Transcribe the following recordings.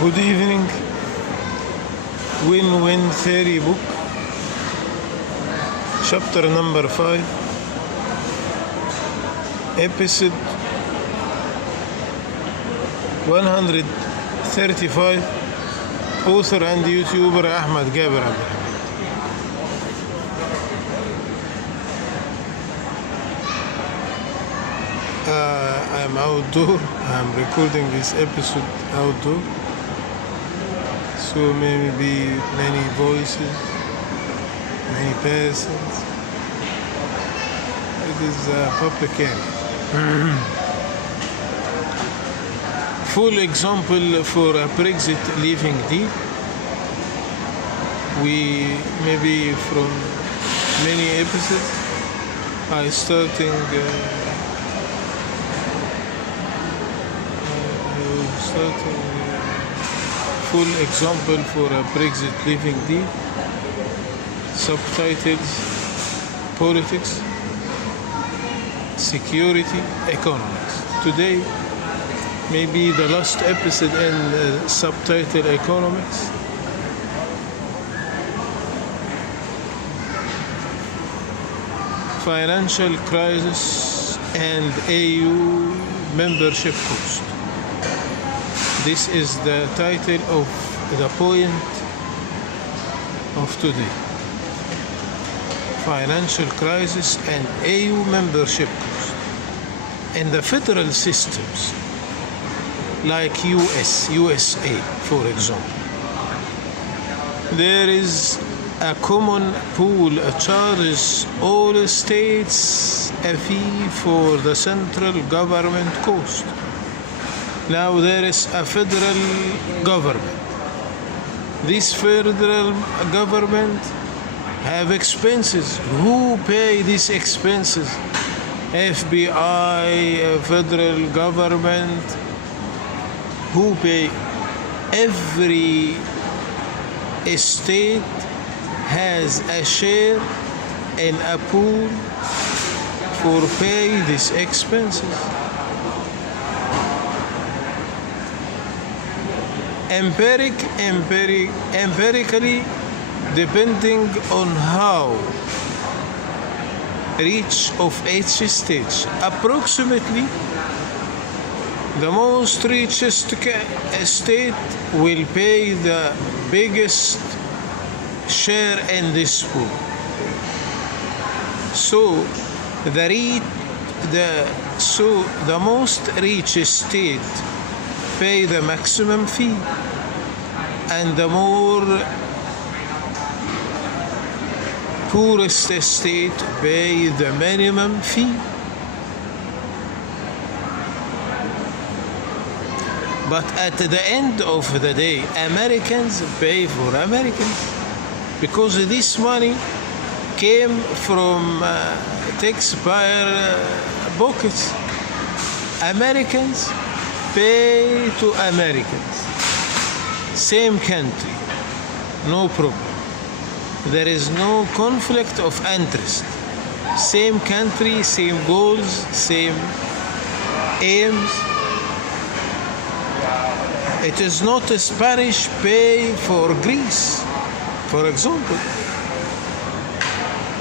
Good evening. Win-Win Theory book, chapter number 5, episode 135, author and YouTuber Ahmed Gaber Abdelhamid. I'm outdoor. I'm recording this episode outdoor, so maybe many voices, many persons. It is a public area. Full example for a Brexit leaving deal. We maybe from many episodes I starting full example for a Brexit leaving deal. Subtitles: politics, security, economics. Today maybe the last episode in subtitle economics. Financial crisis and AU membership cost. This is the title of the point of today. Financial crisis and AU membership cost. In the federal systems, like USA, for example, there is a common pool charges all states a fee for the central government cost. Now there is a federal government. This federal government have expenses. Who pay these expenses? FBI, federal government. Who pay? Every state has a share in a pool for pay these expenses. Empirically, depending on how rich of each state, approximately the most richest state will pay the biggest share in this pool. So the most rich state pay the maximum fee, and the more poorest state pay the minimum fee. But at the end of the day, Americans pay for Americans, because this money came from taxpayer pockets. Americans pay to Americans. Same country, no problem. There is no conflict of interest. Same country, same goals, same aims. It is not a Spanish pay for Greece, for example.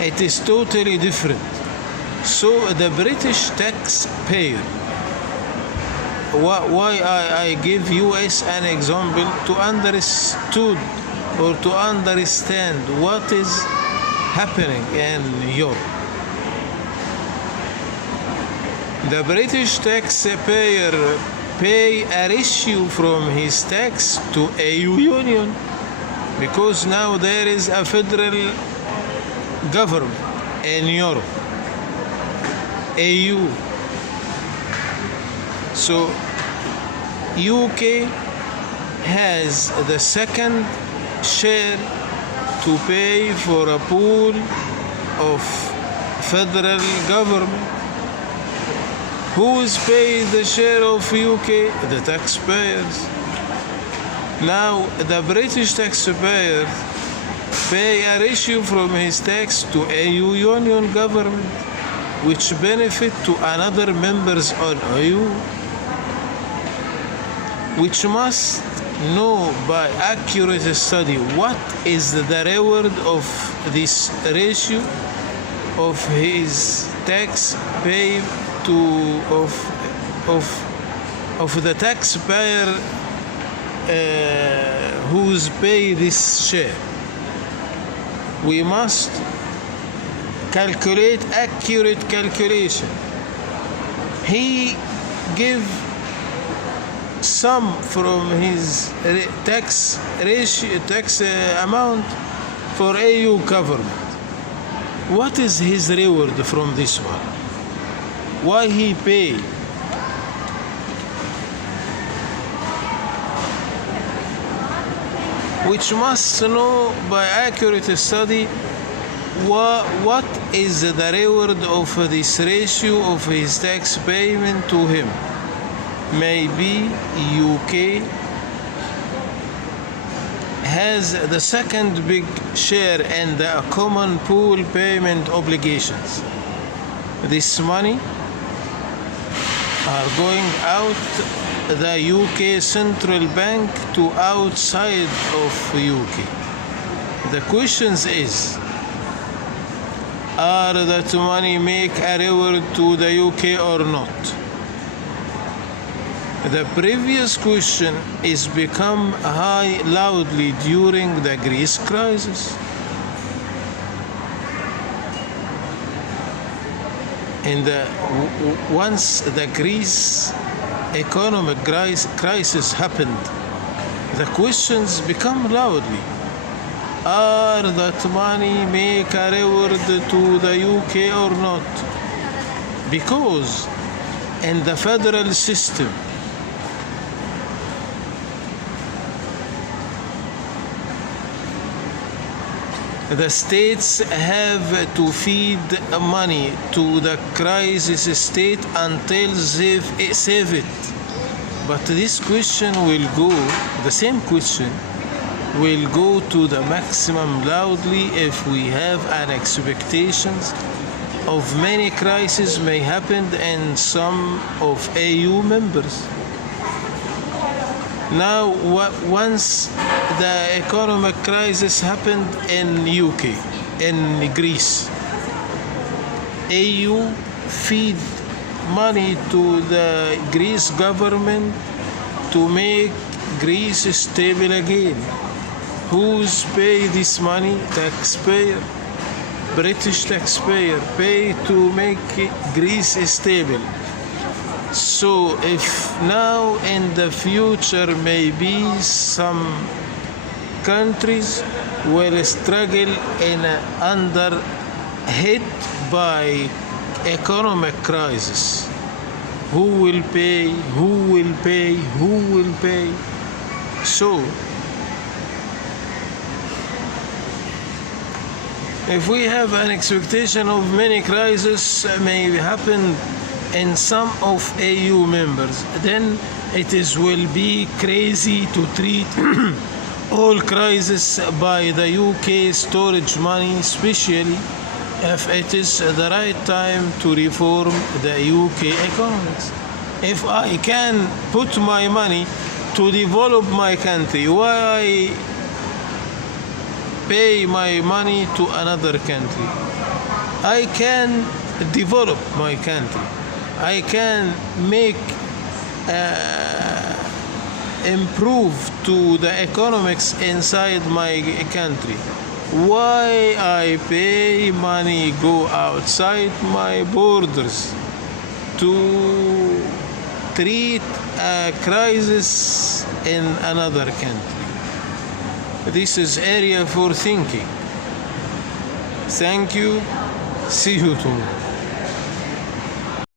It is totally different. So the British taxpayer, why I give US an example to understood or to understand what is happening in Europe. The British taxpayer pay a ratio from his tax to AU Union, because now there is a federal government in Europe, AU. So UK has the second share to pay for a pool of federal government. Who is paid the share of UK? The taxpayers. Now the British taxpayer pay a ratio from his tax to AU Union government, which benefit to another members on EU, which must know by accurate study what is the reward of this ratio of his tax pay to of the taxpayer who's pay this share. We must calculate accurate calculation. He give some from his tax ratio, tax amount for AU government. What is his reward from this one? Why he pay? Which must know by accurate study what is the reward of this ratio of his tax payment to him. Maybe UK has the second big share in the common pool payment obligations. This money are going out the UK central bank to outside of UK. The question is, are that money make a reward to the UK or not? The previous question is become high loudly during the Greece crisis. And once the Greece economic crisis happened, the questions become loudly. Are that money make a reward to the UK or not? Because in the federal system, the states have to feed money to the crisis state until they save it. But this question will go, the same question will go to the maximum loudly if we have an expectations of many crises may happen in some of AU members. Now, once the economic crisis happened in UK, in Greece, AU feed money to the Greece government to make Greece stable again. Who's pay this money? Taxpayer. British taxpayer pay to make Greece stable. So if now in the future maybe some countries will struggle in under hit by economic crisis, who will pay? Who will pay? Who will pay? So if we have an expectation of many crises may happen in some of AU members, then it will be crazy to treat all crises by the UK storage money, especially if it is the right time to reform the UK economics. If I can put my money to develop my country, why pay my money to another country? I can develop my country. I can make improve to the economics inside my country. Why I pay money go outside my borders to treat a crisis in another country? This is area for thinking. Thank you. See you tomorrow.